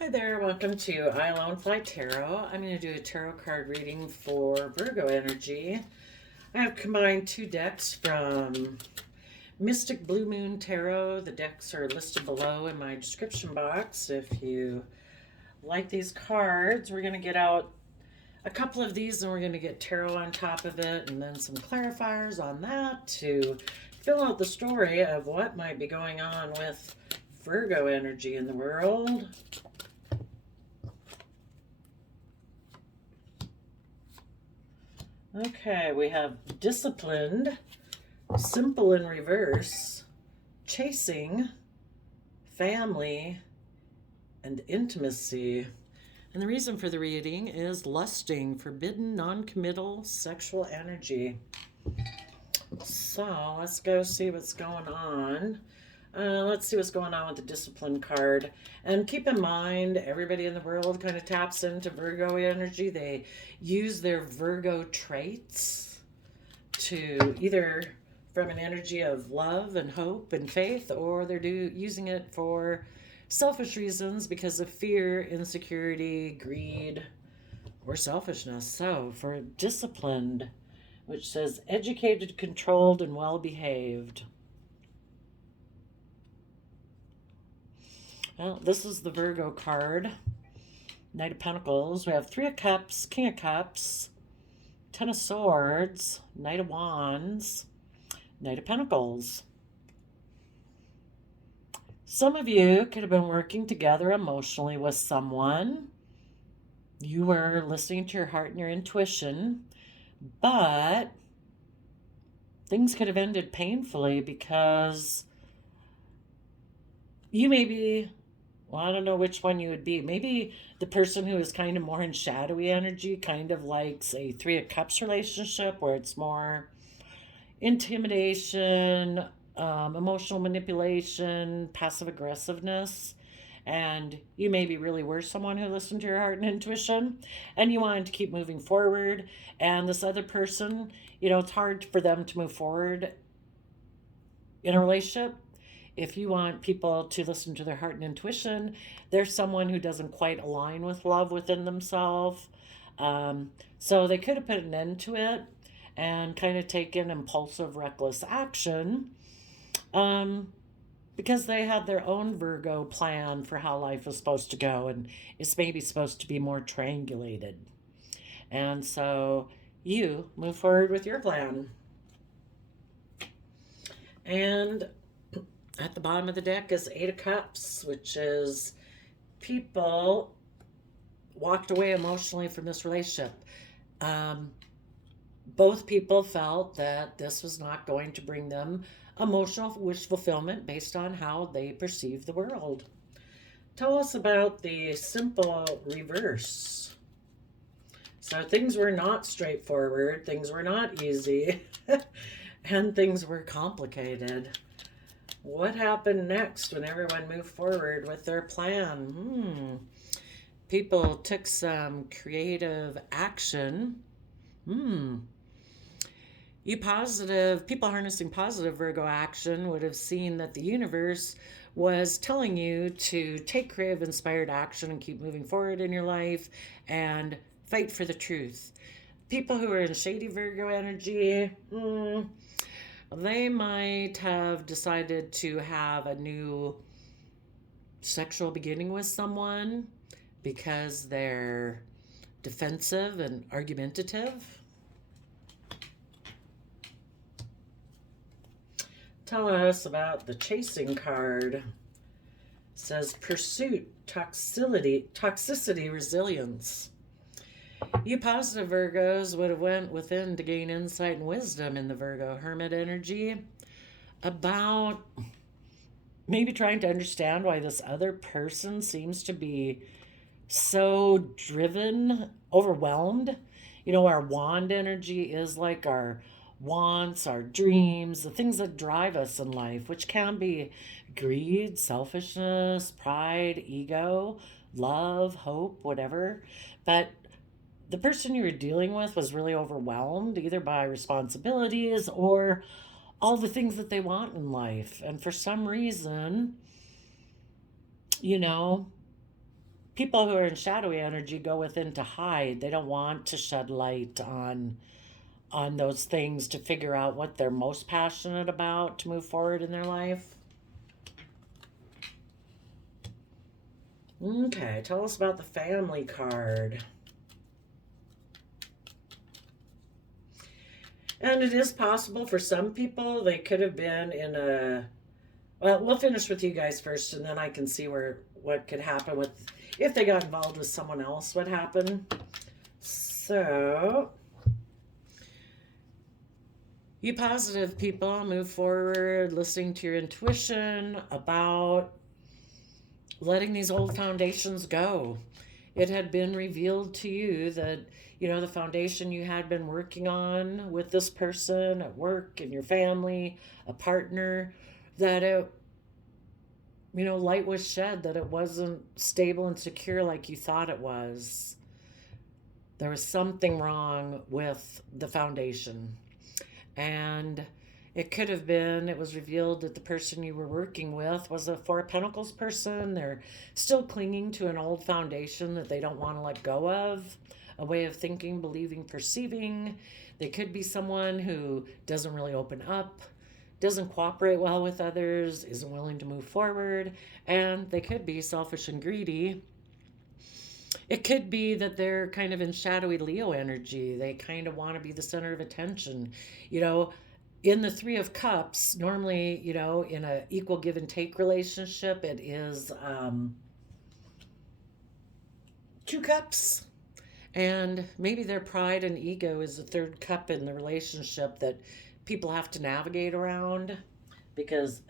Hi there, welcome to I Alone Fly Tarot. I'm going to do a tarot card reading for Virgo energy. I have combined two decks from Mystic Blue Moon Tarot. The decks are listed below in my description box. If you like these cards, we're going to get out a couple of these and we're going to get tarot on top of it and then some clarifiers on that to fill out the story of what might be going on with Virgo energy in the world. Okay, we have disciplined, simple in reverse, chasing, family, and intimacy. And the reason for the reading is lusting, forbidden, non-committal sexual energy. So let's go see what's going on. Let's see what's going on with the discipline card. And keep in mind, everybody in the world kind of taps into Virgo energy. They use their Virgo traits to either from an energy of love and hope and faith, or they're using it for selfish reasons because of fear, insecurity, greed, or selfishness. So for disciplined, which says educated, controlled, and well behaved. Well, this is the Virgo card. Knight of Pentacles. We have Three of Cups, King of Cups, Ten of Swords, Knight of Wands, Knight of Pentacles. Some of you could have been working together emotionally with someone. You were listening to your heart and your intuition, but things could have ended painfully because you may be, well, I don't know which one you would be. Maybe the person who is kind of more in shadowy energy, kind of likes a Three of Cups relationship where it's more intimidation, emotional manipulation, passive aggressiveness. And you maybe really were someone who listened to your heart and intuition and you wanted to keep moving forward. And this other person, it's hard for them to move forward in a relationship. If you want people to listen to their heart and intuition, there's someone who doesn't quite align with love within themselves. So they could have put an end to it and kind of taken impulsive, reckless action because they had their own Virgo plan for how life was supposed to go, and it's maybe supposed to be more triangulated. And so you move forward with your plan. And at the bottom of the deck is Eight of Cups, which is people walked away emotionally from this relationship. Both people felt that this was not going to bring them emotional wish fulfillment based on how they perceive the world. Tell us about the simple reverse. So things were not straightforward, things were not easy, and things were complicated. What happened next when everyone moved forward with their plan? People took some creative action. People harnessing positive Virgo action would have seen that the universe was telling you to take creative, inspired action and keep moving forward in your life and fight for the truth. People who are in shady Virgo energy, they might have decided to have a new sexual beginning with someone because they're defensive and argumentative. Tell us about the chasing card. It says pursuit, toxicity, resilience. You positive Virgos would have went within to gain insight and wisdom in the Virgo Hermit energy about maybe trying to understand why this other person seems to be so driven, overwhelmed. Our wand energy is like our wants, our dreams, the things that drive us in life, which can be greed, selfishness, pride, ego, love, hope, whatever. But the person you were dealing with was really overwhelmed either by responsibilities or all the things that they want in life. And for some reason, People who are in shadowy energy go within to hide. They don't want to shed light on those things to figure out what they're most passionate about to move forward in their life. Okay, tell us about the family card. And it is possible for some people they could have been in a... Well, we'll finish with you guys first, and then I can see what could happen with... If they got involved with someone else, what happened. So... You positive people, move forward, listening to your intuition about letting these old foundations go. It had been revealed to you that, the foundation you had been working on with this person at work, in your family, a partner, that it, light was shed, that it wasn't stable and secure like you thought it was. There was something wrong with the foundation. And it could have been, it was revealed that the person you were working with was a Four of Pentacles person. They're still clinging to an old foundation that they don't want to let go of, a way of thinking, believing, perceiving. They could be someone who doesn't really open up, doesn't cooperate well with others, isn't willing to move forward, and they could be selfish and greedy. It could be that they're kind of in shadowy Leo energy. They kind of want to be the center of attention. In the Three of Cups, normally, in an equal give and take relationship, it is 2 cups. And maybe their pride and ego is the third cup in the relationship that people have to navigate around, because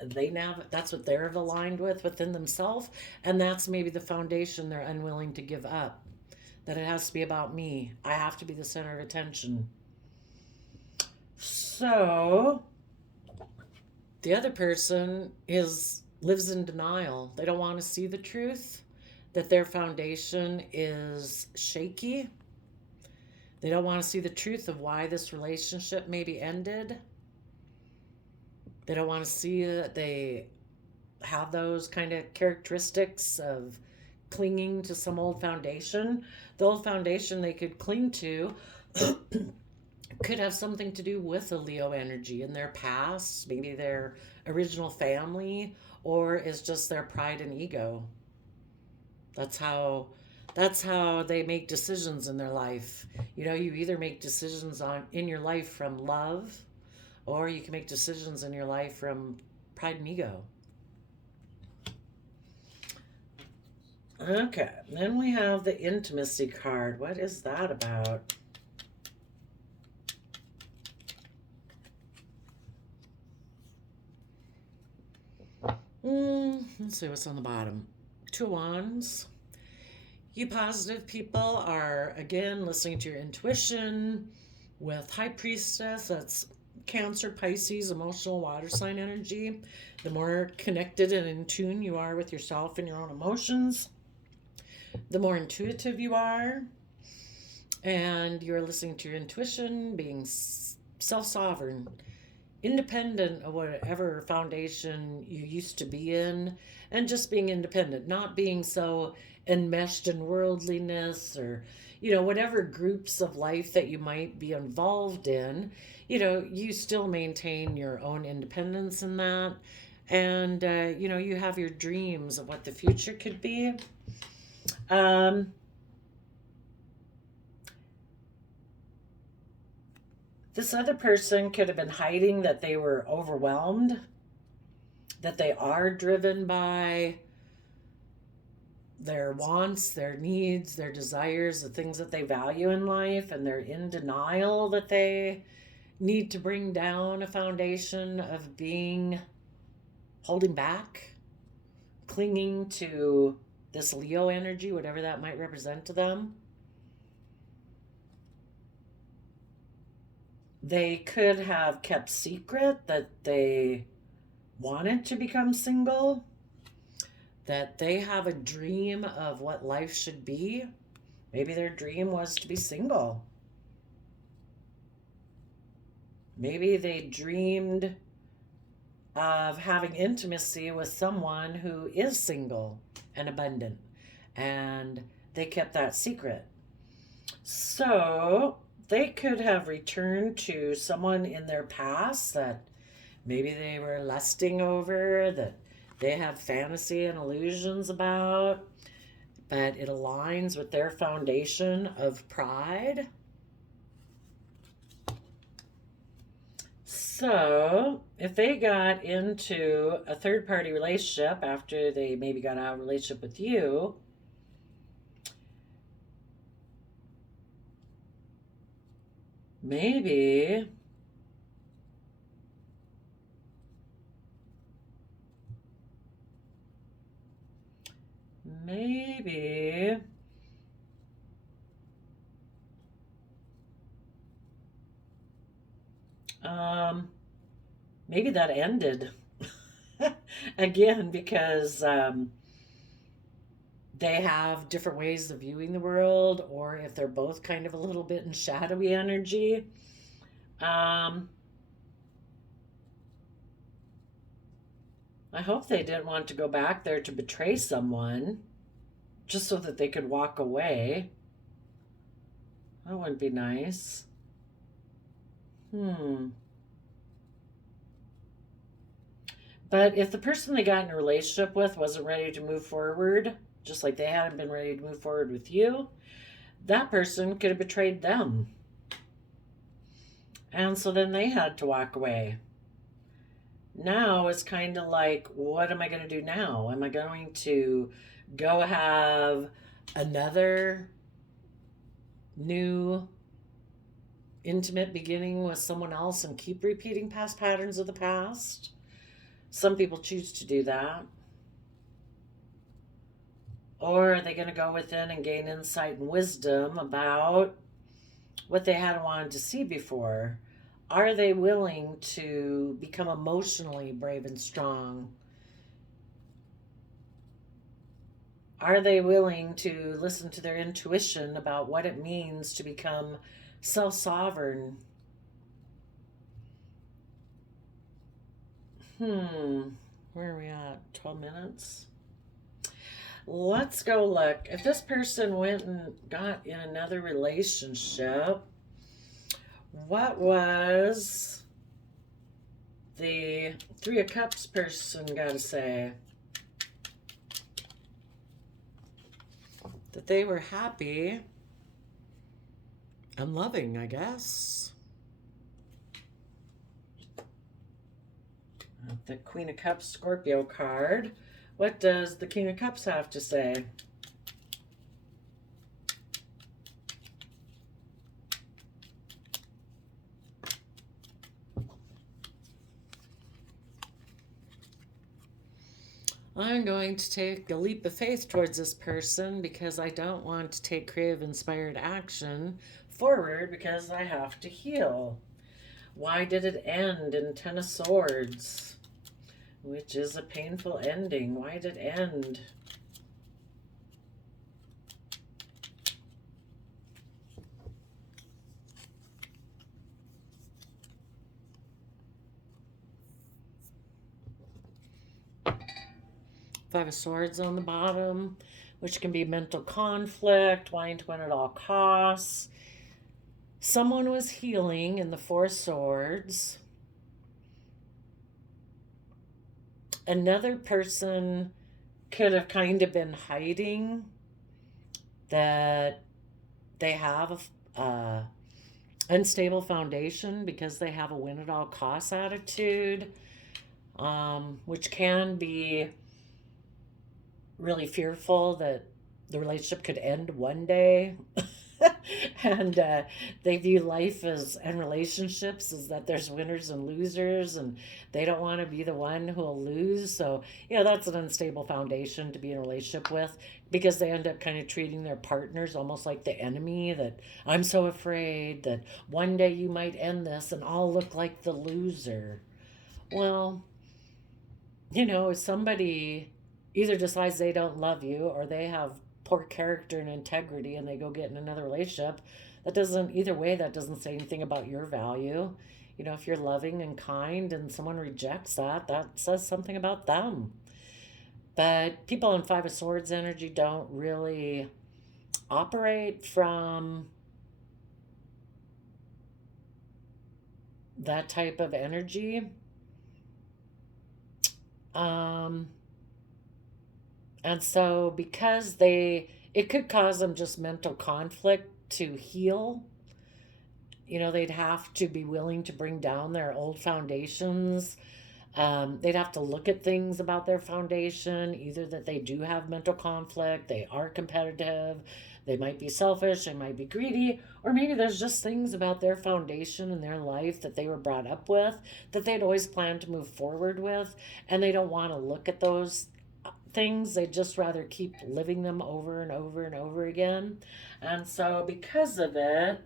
that's what they're aligned with within themselves, and that's maybe the foundation they're unwilling to give up. That it has to be about me. I have to be the center of attention. So the other person lives in denial. They don't want to see the truth, that their foundation is shaky. They don't want to see the truth of why this relationship maybe ended. They don't want to see that they have those kind of characteristics of clinging to some old foundation. The old foundation they could cling to could have something to do with a Leo energy in their past, maybe their original family, or is just their pride and ego. That's how they make decisions in their life. You either make decisions in your life from love, or you can make decisions in your life from pride and ego. Okay, then we have the intimacy card. What is that about? Let's see what's on the bottom. 2 of Wands. You positive people are, again, listening to your intuition with High Priestess. That's Cancer, Pisces, emotional water sign energy. The more connected and in tune you are with yourself and your own emotions, the more intuitive you are, and you're listening to your intuition, being self-sovereign, independent of whatever foundation you used to be in, and just being independent, not being so enmeshed in worldliness or whatever groups of life that you might be involved in. You still maintain your own independence in that, and you have your dreams of what the future could be. This other person could have been hiding that they were overwhelmed, that they are driven by their wants, their needs, their desires, the things that they value in life, and they're in denial that they need to bring down a foundation of holding back, clinging to this Leo energy, whatever that might represent to them. They could have kept secret that they wanted to become single, that they have a dream of what life should be. Maybe their dream was to be single. Maybe they dreamed of having intimacy with someone who is single and abundant. and they kept that secret. So they could have returned to someone in their past that maybe they were lusting over, that they have fantasy and illusions about, but it aligns with their foundation of pride. So, if they got into a third party relationship after they maybe got out of a relationship with you, maybe maybe maybe that ended again because they have different ways of viewing the world, or if they're both kind of a little bit in shadowy energy. um I hope they didn't want to go back there to betray someone just so that they could walk away. That wouldn't be nice. But if the person they got in a relationship with wasn't ready to move forward, just like they hadn't been ready to move forward with you, that person could have betrayed them. And so then they had to walk away. Now it's kind of like, what am I going to do now? Am I going to go have another new intimate beginning with someone else and keep repeating past patterns of the past? Some people choose to do that. Or are they going to go within and gain insight and wisdom about what they hadn't wanted to see before? Are they willing to become emotionally brave and strong? Are they willing to listen to their intuition about what it means to become self-sovereign? Where are we at? 12 minutes? Let's go look. If this person went and got in another relationship, what was the Three of Cups person got to say? That they were happy and loving, I guess. The Queen of Cups Scorpio card. What does the King of Cups have to say? I'm going to take a leap of faith towards this person because I don't want to take creative, inspired action forward because I have to heal. Why did it end in Ten of Swords? Which is a painful ending. Why did it end? Five of Swords on the bottom, which can be mental conflict, wanting to win at all costs. Someone was healing in the Four of Swords. Another person could have kind of been hiding that they have a unstable foundation because they have a win at all costs attitude, which can be really fearful that the relationship could end one day. And they view life as and relationships as that there's winners and losers, and they don't want to be the one who will lose. So that's an unstable foundation to be in a relationship with, because they end up kind of treating their partners almost like the enemy, that I'm so afraid that one day you might end this and I'll look like the loser. Well, if somebody either decides they don't love you or they have poor character and integrity and they go get in another relationship, that doesn't say anything about your value. If you're loving and kind and someone rejects that, that says something about them. But people in Five of Swords energy don't really operate from that type of energy. And so because it could cause them just mental conflict to heal. They'd have to be willing to bring down their old foundations. They'd have to look at things about their foundation, either that they do have mental conflict, they are competitive, they might be selfish, they might be greedy, or maybe there's just things about their foundation in their life that they were brought up with that they'd always planned to move forward with, and they don't want to look at those things. They'd just rather keep living them over and over and over again. And so because of it,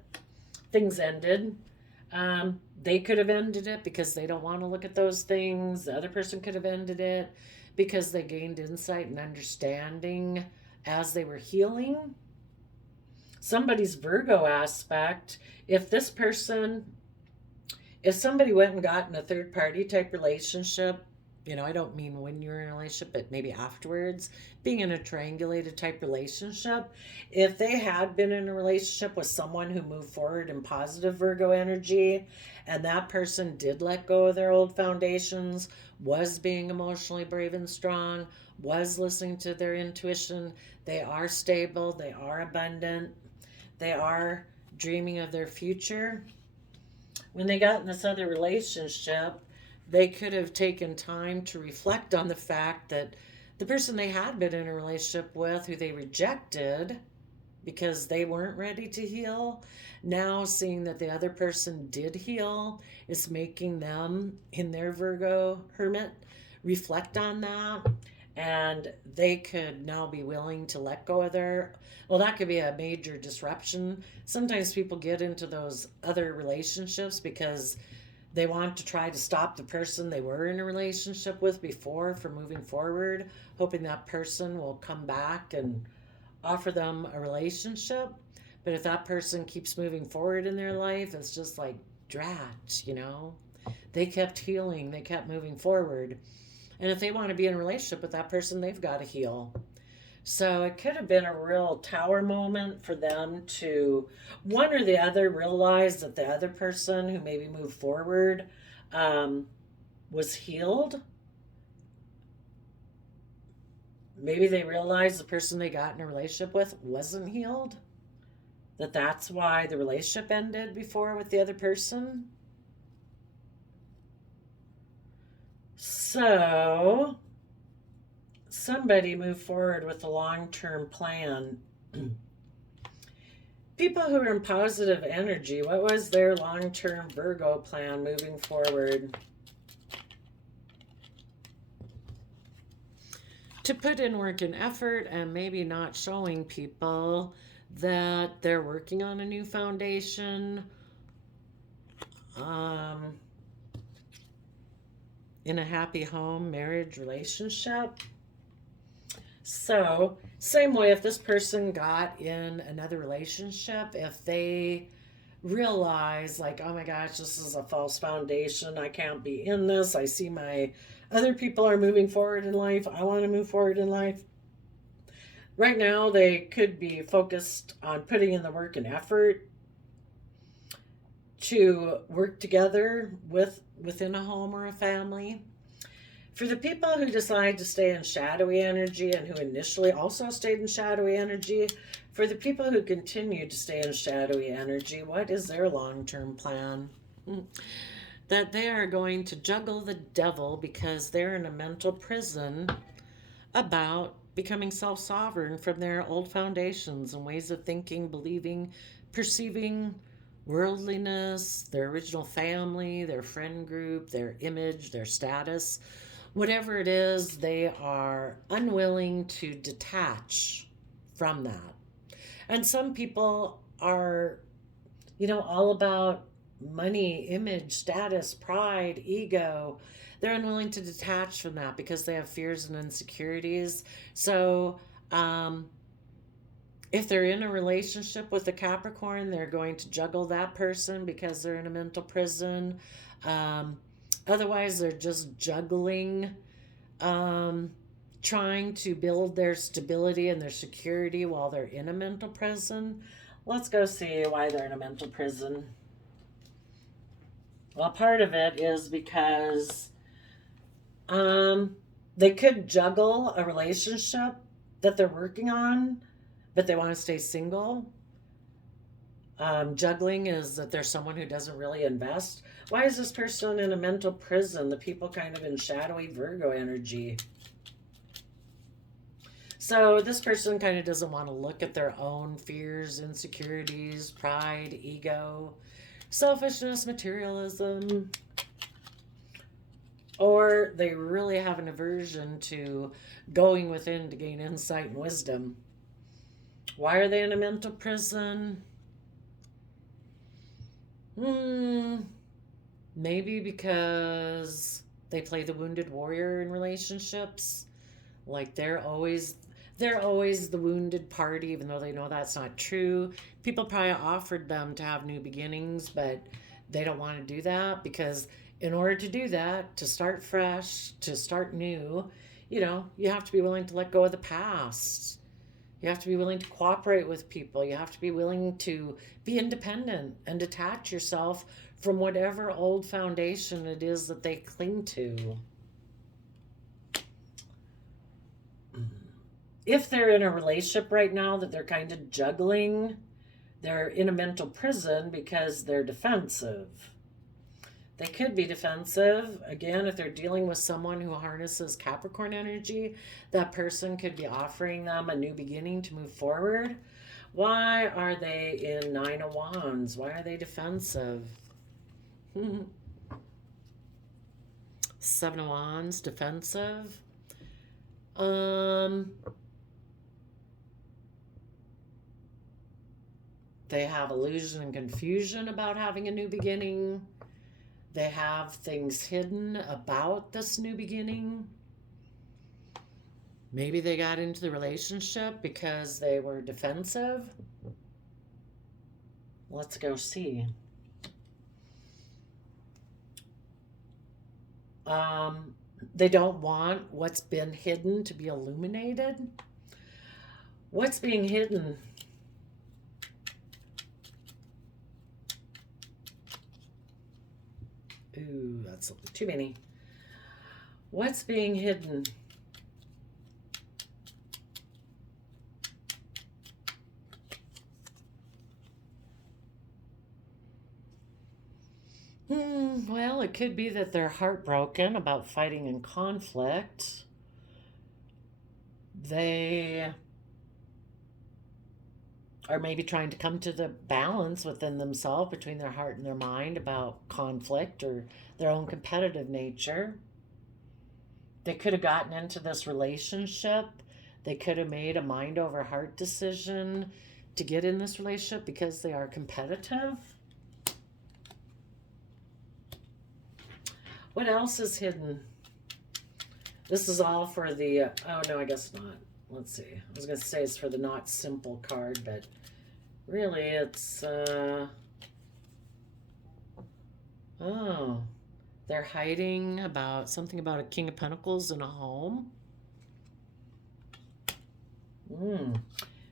things ended. They could have ended it because they don't want to look at those things. The other person could have ended it because they gained insight and understanding as they were healing. Somebody's Virgo aspect, if somebody went and got in a third party type relationship, I don't mean when you're in a relationship, but maybe afterwards, being in a triangulated type relationship, if they had been in a relationship with someone who moved forward in positive Virgo energy, and that person did let go of their old foundations, was being emotionally brave and strong, was listening to their intuition, they are stable, they are abundant, they are dreaming of their future. When they got in this other relationship, they could have taken time to reflect on the fact that the person they had been in a relationship with, who they rejected because they weren't ready to heal, now seeing that the other person did heal is making them, in their Virgo hermit, reflect on that. And they could now be willing to let go of that could be a major disruption. Sometimes people get into those other relationships because they want to try to stop the person they were in a relationship with before from moving forward, hoping that person will come back and offer them a relationship. But if that person keeps moving forward in their life, it's just like drat. They kept healing, they kept moving forward. And if they want to be in a relationship with that person, they've got to heal. So it could have been a real tower moment for them to, one or the other, realize that the other person who maybe moved forward was healed. Maybe they realized the person they got in a relationship with wasn't healed. That's why the relationship ended before with the other person. So somebody move forward with a long-term plan. People who are in positive energy, what was their long-term Virgo plan moving forward? To put in work and effort, and maybe not showing people that they're working on a new foundation, in a happy home, marriage, relationship. So, same way, if this person got in another relationship, if they realize, like, oh my gosh, this is a false foundation, I can't be in this, I see my other people are moving forward in life, I want to move forward in life. Right now, they could be focused on putting in the work and effort to work together within a home or a family. For the people who decide to stay in shadowy energy and who initially also stayed in shadowy energy, for the people who continue to stay in shadowy energy, what is their long-term plan? That they are going to juggle the devil because they're in a mental prison about becoming self-sovereign from their old foundations and ways of thinking, believing, perceiving worldliness, their original family, their friend group, their image, their status. Whatever it is, they are unwilling to detach from that. And some people are, all about money, image, status, pride, ego. They're unwilling to detach from that because they have fears and insecurities. So, if they're in a relationship with a Capricorn, they're going to juggle that person because they're in a mental prison. Otherwise, they're just juggling trying to build their stability and their security while they're in a mental prison. Let's go see why they're in a mental prison. Well, part of it is because they could juggle a relationship that they're working on, but they want to stay single. Juggling is that there's someone who doesn't really invest. Why is this person in a mental prison? The people kind of in shadowy Virgo energy. So this person kind of doesn't want to look at their own fears, insecurities, pride, ego, selfishness, materialism. Or they really have an aversion to going within to gain insight and wisdom. Why are they in a mental prison? Maybe because they play the wounded warrior in relationships. Like they're always the wounded party, even though they know that's not true. People probably offered them to have new beginnings, but they don't want to do that because in order to do that, to start fresh, to start new, you have to be willing to let go of the past. You have to be willing to cooperate with people. You have to be willing to be independent and detach yourself from whatever old foundation it is that they cling to. If they're in a relationship right now that they're kind of juggling, they're in a mental prison because they're defensive. They could be defensive. Again, if they're dealing with someone who harnesses Capricorn energy, that person could be offering them a new beginning to move forward. Why are they in Nine of Wands? Why are they defensive? Seven of Wands, defensive. They have illusion and confusion about having a new beginning. They have things hidden about this new beginning. Maybe they got into the relationship because they were defensive. Let's go see. They don't want what's been hidden to be illuminated. What's being hidden? Ooh, that's too many. What's being hidden? Well, it could be that they're heartbroken about fighting in conflict. They are maybe trying to come to the balance within themselves between their heart and their mind about conflict or their own competitive nature. They could have gotten into this relationship. They could have made a mind over heart decision to get in this relationship because they are competitive. What else is hidden? This is all for the, oh no, I guess not. Let's see. I was going to say it's for the not simple card, but really it's, oh, they're hiding about something about a King of Pentacles in a home.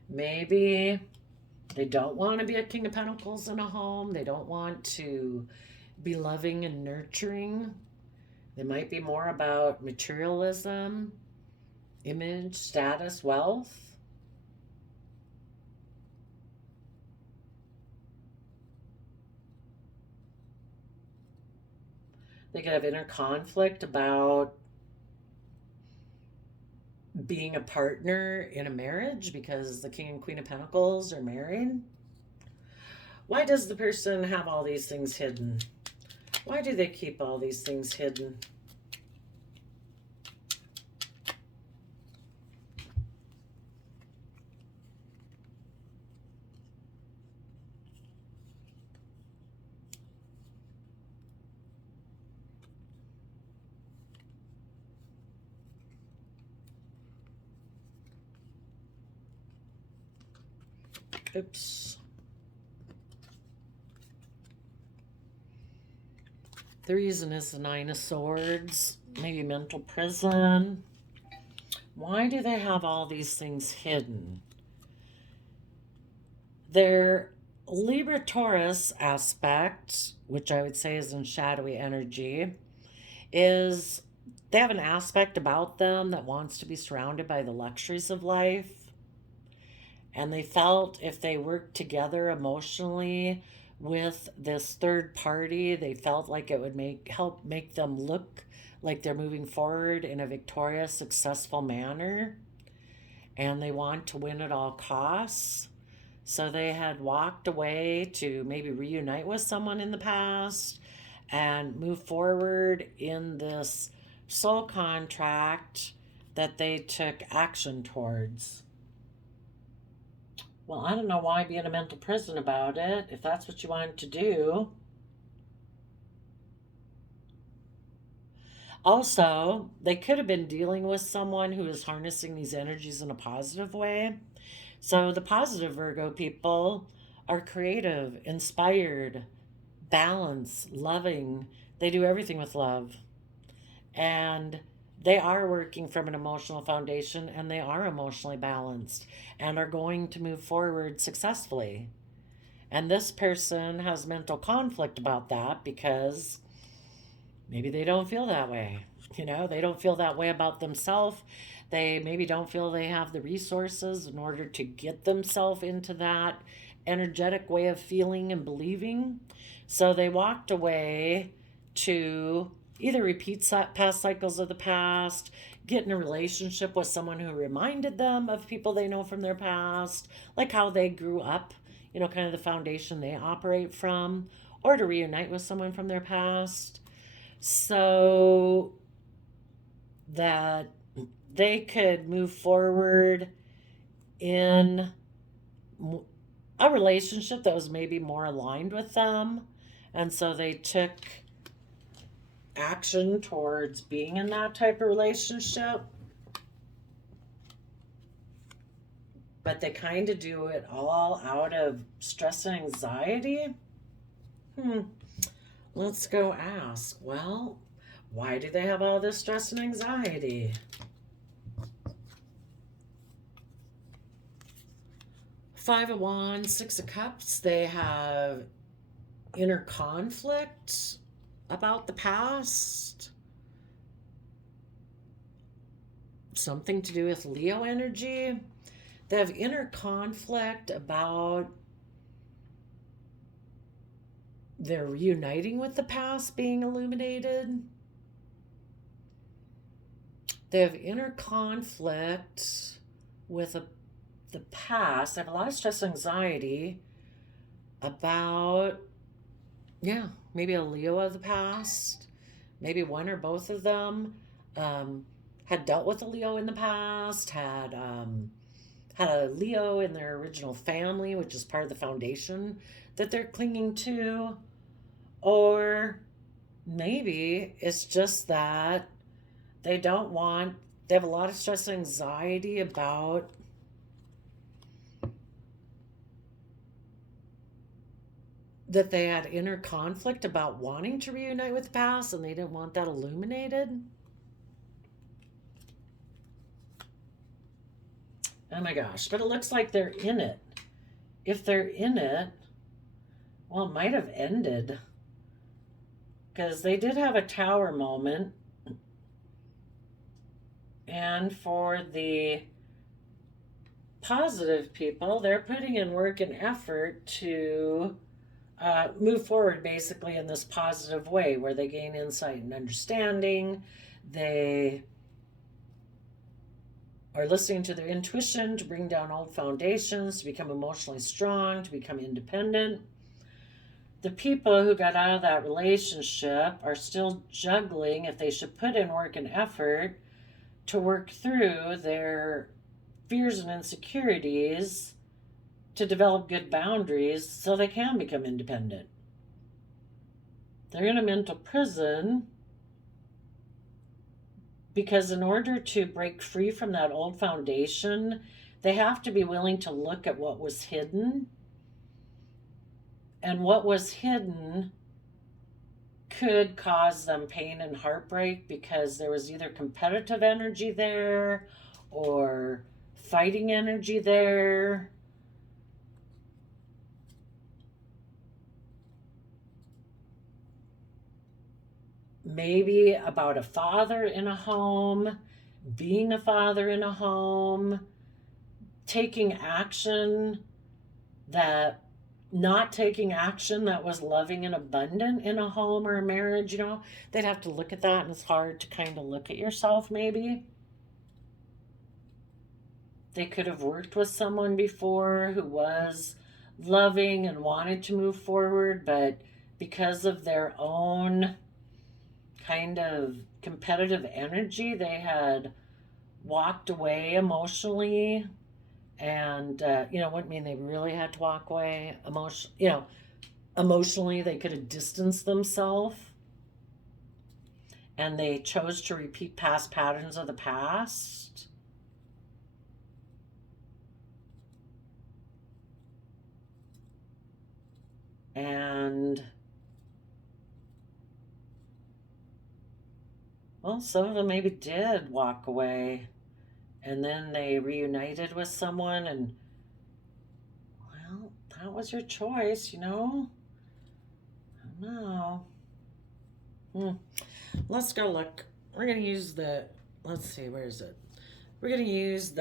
Maybe they don't want to be a King of Pentacles in a home. They don't want to be loving and nurturing. They might be more about materialism, image, status, wealth. They could have inner conflict about being a partner in a marriage because the King and Queen of Pentacles are married. Why does the person have all these things hidden? Why do they keep all these things hidden? Oops. The reason is the Nine of Swords, maybe mental prison. Why do they have all these things hidden? Their Libra Taurus aspect, which I would say is in shadowy energy, is they have an aspect about them that wants to be surrounded by the luxuries of life. And they felt if they worked together emotionally with this third party, they felt like it would help make them look like they're moving forward in a victorious, successful manner. And they want to win at all costs. So they had walked away to maybe reunite with someone in the past and move forward in this soul contract that they took action towards. Well, I don't know why be in a mental prison about it, if that's what you wanted to do. Also, they could have been dealing with someone who is harnessing these energies in a positive way. So the positive Virgo people are creative, inspired, balanced, loving. They do everything with love. And they are working from an emotional foundation, and they are emotionally balanced and are going to move forward successfully. And this person has mental conflict about that because maybe they don't feel that way. They don't feel that way about themselves. They maybe don't feel they have the resources in order to get themselves into that energetic way of feeling and believing. So they walked away to either repeat past cycles of the past, get in a relationship with someone who reminded them of people they know from their past, like how they grew up, kind of the foundation they operate from, or to reunite with someone from their past, so that they could move forward in a relationship that was maybe more aligned with them. And so they took action towards being in that type of relationship. But they kind of do it all out of stress and anxiety. Let's go ask. Well, why do they have all this stress and anxiety? Five of Wands, Six of Cups. They have inner conflict about the past. Something to do with Leo energy. They have inner conflict about their reuniting with the past being illuminated. They have inner conflict with the past. They have a lot of stress and anxiety about, maybe a Leo of the past. Maybe one or both of them had dealt with a Leo in the past, had a Leo in their original family, which is part of the foundation that they're clinging to. Or maybe it's just that they have a lot of stress and anxiety about that they had inner conflict about wanting to reunite with the past, and they didn't want that illuminated. Oh my gosh, but it looks like they're in it. If they're in it, well, it might have ended. Because they did have a tower moment. And for the positive people, they're putting in work and effort to move forward basically in this positive way where they gain insight and understanding. They are listening to their intuition to bring down old foundations, to become emotionally strong, to become independent. The people who got out of that relationship are still juggling if they should put in work and effort to work through their fears and insecurities to develop good boundaries so they can become independent. They're in a mental prison because in order to break free from that old foundation, they have to be willing to look at what was hidden. And what was hidden could cause them pain and heartbreak because there was either competitive energy there or fighting energy there. Maybe about a father in a home, being a father in a home, taking action that not taking action that was loving and abundant in a home or a marriage, they'd have to look at that, and it's hard to kind of look at yourself maybe. They could have worked with someone before who was loving and wanted to move forward, but because of their own kind of competitive energy, they had walked away emotionally. And, wouldn't mean they really had to walk away emotionally. They could have distanced themselves, and they chose to repeat past patterns of the past. And, well, some of them maybe did walk away, and then they reunited with someone, and, well, that was your choice, I don't know. Let's go look. We're going to use let's see, where is it? We're going to use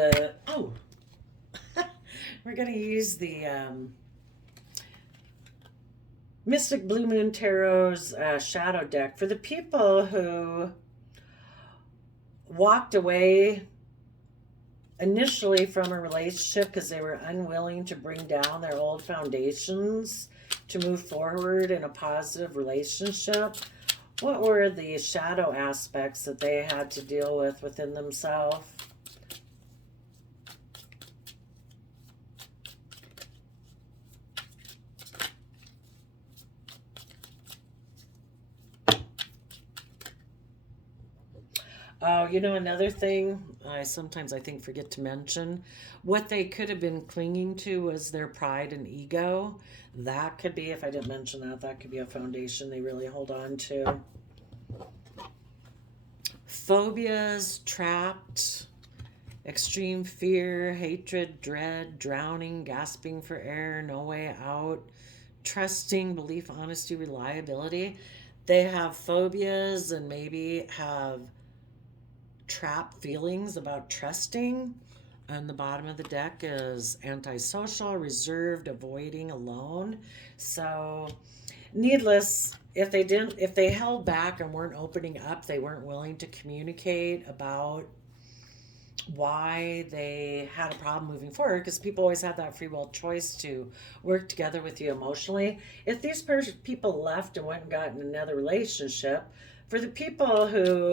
we're going to use the Mystic Blue Moon Tarot's shadow deck for the people who walked away initially from a relationship because they were unwilling to bring down their old foundations to move forward in a positive relationship. What were the shadow aspects that they had to deal with within themselves? Oh, another thing I sometimes forget to mention, what they could have been clinging to was their pride and ego. That could be, if I didn't mention that could be a foundation they really hold on to. Phobias, trapped, extreme fear, hatred, dread, drowning, gasping for air, no way out, trusting, belief, honesty, reliability. They have phobias and maybe have trapped feelings about trusting. And the bottom of the deck is antisocial, reserved, avoiding, alone. So needless, if they held back and weren't opening up, they weren't willing to communicate about why they had a problem moving forward, because people always have that free will choice to work together with you emotionally. If these people left and went and got in another relationship, for the people who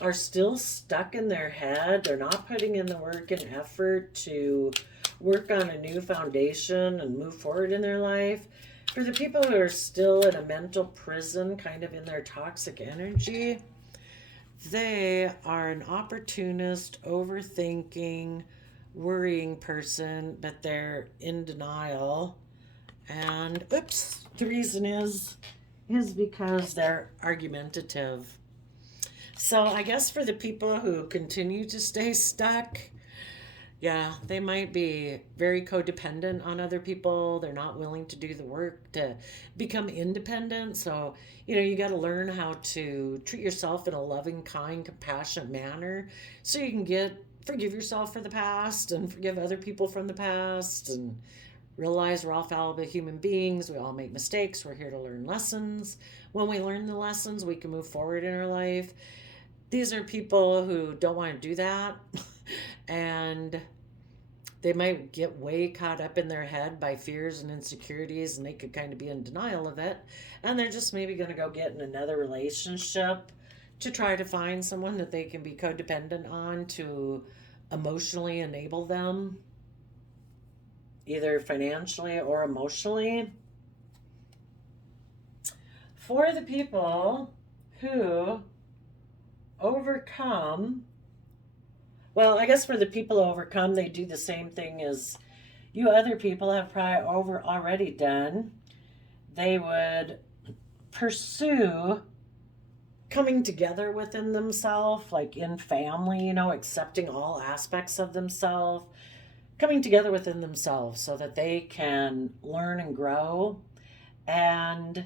are still stuck in their head, they're not putting in the work and effort to work on a new foundation and move forward in their life. For the people who are still in a mental prison, kind of in their toxic energy, they are an opportunist, overthinking, worrying person, but they're in denial. And the reason is because they're argumentative. So I guess for the people who continue to stay stuck, yeah, they might be very codependent on other people. They're not willing to do the work to become independent. So, you got to learn how to treat yourself in a loving, kind, compassionate manner so you can forgive yourself for the past and forgive other people from the past and realize we're all fallible human beings. We all make mistakes. We're here to learn lessons. When we learn the lessons, we can move forward in our life. These are people who don't want to do that. And they might get way caught up in their head by fears and insecurities, and they could kind of be in denial of it. And they're just maybe going to go get in another relationship to try to find someone that they can be codependent on to emotionally enable them, either financially or emotionally. For the people who overcome, well, I guess for the people who overcome, they do the same thing as you other people have probably already done. They would pursue coming together within themselves, like in family, you know, accepting all aspects of themselves, coming together within themselves so that they can learn and grow and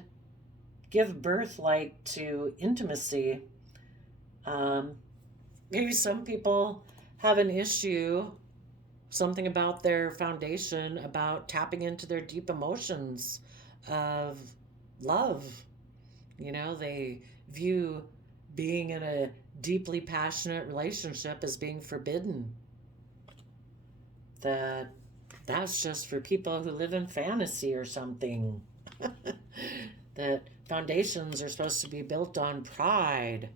give birth like to intimacy. Maybe some people have an issue, something about their foundation, about tapping into their deep emotions of love. You know, they view being in a deeply passionate relationship as being forbidden. That's just for people who live in fantasy or something. That foundations are supposed to be built on pride,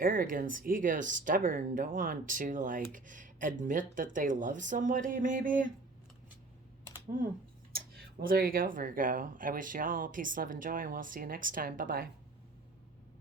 arrogance, ego, stubborn, don't want to like admit that they love somebody, maybe. Well, there you go, Virgo. I wish you all peace, love, and joy, and we'll see you next time. Bye bye.